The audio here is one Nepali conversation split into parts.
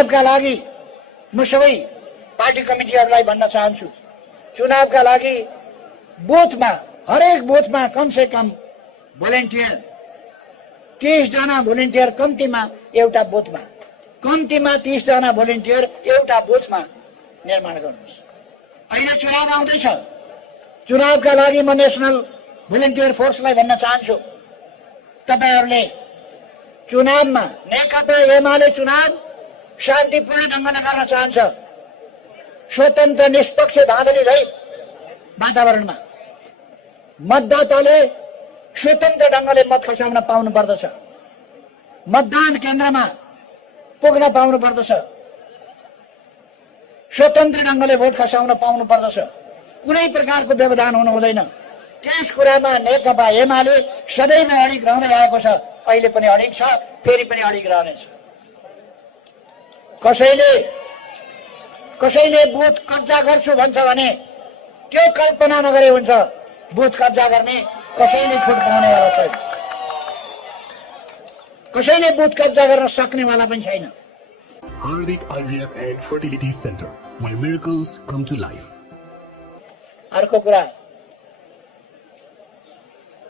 चुनावका लागि म सबै पार्टी कमिटीहरूलाई भन्न चाहन्छु, चुनावका लागि बुथमा, हरेक बुथमा कमसे कम भोलिन्टियर 30 जना भोलिन्टियर कम्तीमा एउटा बुथमा, कम्तीमा 30 जना भोलिन्टियर एउटा बुथमा निर्माण गर्नुहोस्। अहिले चुनाव आउँदैछ, चुनावका लागि म नेसनल भोलिन्टियर फोर्सलाई भन्न चाहन्छु, तपाईहरूले चुनावमा नेकपा एमाले चुनाव शान्तिपूर्ण ढङ्गले गर्न चाहन्छ, स्वतन्त्र निष्पक्ष धाँधली रहित वातावरणमा मतदाताले स्वतन्त्र ढङ्गले मत खसाउन पाउनु पर्दछ, मतदान केन्द्रमा पुग्न पाउनु पर्दछ, स्वतन्त्र ढङ्गले भोट खसाउन पाउनु पर्दछ, कुनै प्रकारको व्यवधान हुनु हुँदैन। त्यस कुरामा नेकपा एमाले सदैव अडिग रहँदै आएको छ, अहिले पनि अडिग छ, फेरि पनि अडिग रहनेछ। कसैले बुथ कब्जा गर्छु भन्छ भने त्यो कल्पना नगरे हुन्छ, बुथ कब्जा गर्ने कसैले छुट पाउनेवाला छैन, कसैले बुथ कब्जा गर्न सक्नेवाला पनि छैन। Hardik IVF and Fertility Center, where miracles come to life. अर्को कुरा,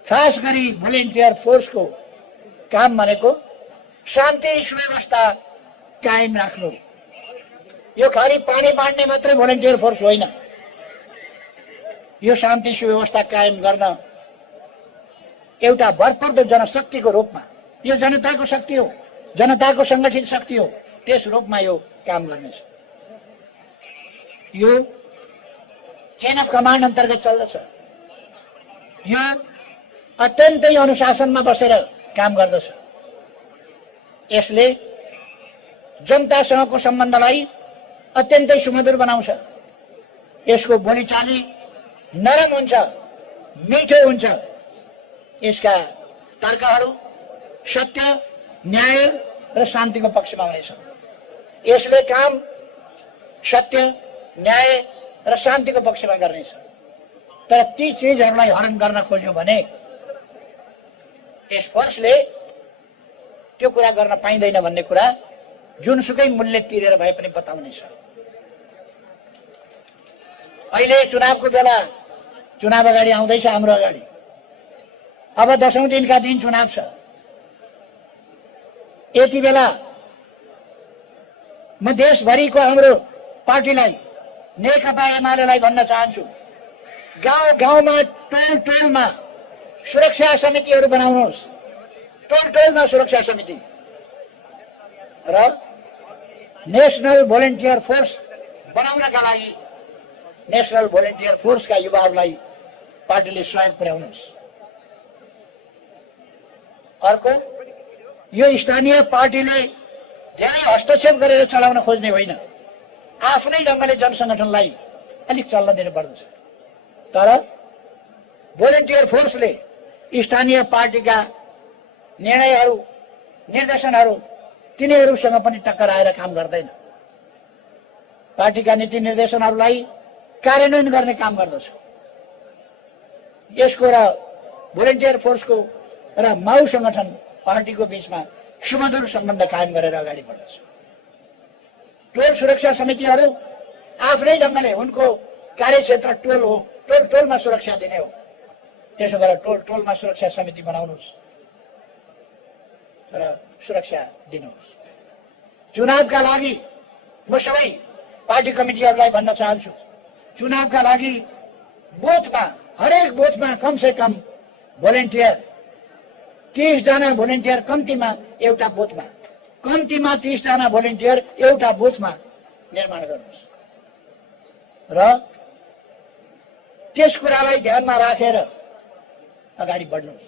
खास गरी भोलिन्टियर फोर्सको काम भनेको शान्ति सुव्यवस्था कायम राख्नु। यो खालि पानी बाँड्ने मात्रै भोलिन्टियर फोर्स होइन, यो शान्ति सुव्यवस्था कायम गर्न एउटा भरपर्दो जनशक्तिको रूपमा, यो जनताको शक्ति हो, जनताको संगठित शक्ति हो, त्यस रूपमा यो काम गर्नेछ। यो चेन अफ कमान्ड अन्तर्गत चल्दछ, यो अत्यन्तै अनुशासनमा बसेर काम गर्दछ। यसले जनतासँगको सम्बन्धलाई अत्यन्तै सुमधुर बनाउँछ, यसको बोलीचाली नरम हुन्छ, मिठो हुन्छ, यसका तर्कहरू सत्य, न्याय र शान्तिको पक्षमा हुनेछ। यसले काम सत्य, न्याय र शान्तिको पक्षमा गर्नेछ। तर ती चिजहरूलाई हरण गर्न खोज्यो भने यस फोर्सले त्यो कुरा गर्न पाइँदैन भन्ने कुरा जुनसुकै मूल्य तिरेर भए पनि बताउनेछ। अहिले चुनावको बेला, चुनाव अगाडि आउँदैछ हाम्रो अगाडि, अब 10औं दिनका दिन चुनाव छ। यति बेला म देशभरिको हाम्रो पार्टीलाई, नेकपा एमालेलाई भन्न चाहन्छु, गाउँ गाउँमा, टोल टोलमा सुरक्षा समितिहरू बनाउनुहोस्, टोल टोलमा सुरक्षा समिति, र नेशनल भोलिन्टियर फोर्स बनाउनका लागि नेशनल भोलिन्टियर फोर्सका युवाहरूलाई पार्टीले सहयोग पुर्याउनुहोस्। अर्को, यो स्थानीय पार्टीले धेरै हस्तक्षेप गरेर चलाउन खोज्ने होइन, आफ्नै ढङ्गले जनसङ्गठनलाई अलिक चल्न दिनुपर्दछ। तर भोलिन्टियर फोर्सले स्थानीय पार्टीका निर्णयहरू, निर्देशनहरू तिनीहरूसँग पनि टक्कर आएर काम गर्दैन, पार्टीका नीति निर्देशनहरूलाई कार्यान्वयन गर्ने काम गर्दछ। यसको र भोलिन्टियर फोर्सको र माउ संगठन पार्टीको बीचमा सुमधुर सम्बन्ध कायम गरेर अगाडि बढ्दछ। टोल सुरक्षा समितिहरू आफ्नै ढङ्गले, उनको कार्यक्षेत्र टोल हो, टोल टोलमा सुरक्षा दिने हो, त्यसो भएर टोल टोलमा सुरक्षा समिति बनाउनुहोस् र सुरक्षा दिनुहोस्। चुनावका लागि म सबै पार्टी कमिटीहरूलाई भन्न चाहन्छु, चुनावका लागि बुथमा, हरेक बुथमा कमसे कम भोलिन्टियर 30 जना भोलिन्टियर कम्तीमा एउटा बुथमा, कम्तीमा 30 जना भोलिन्टियर एउटा बुथमा निर्माण गर्नुहोस् र त्यस कुरालाई ध्यानमा राखेर अगाडि बढ्नुहोस्।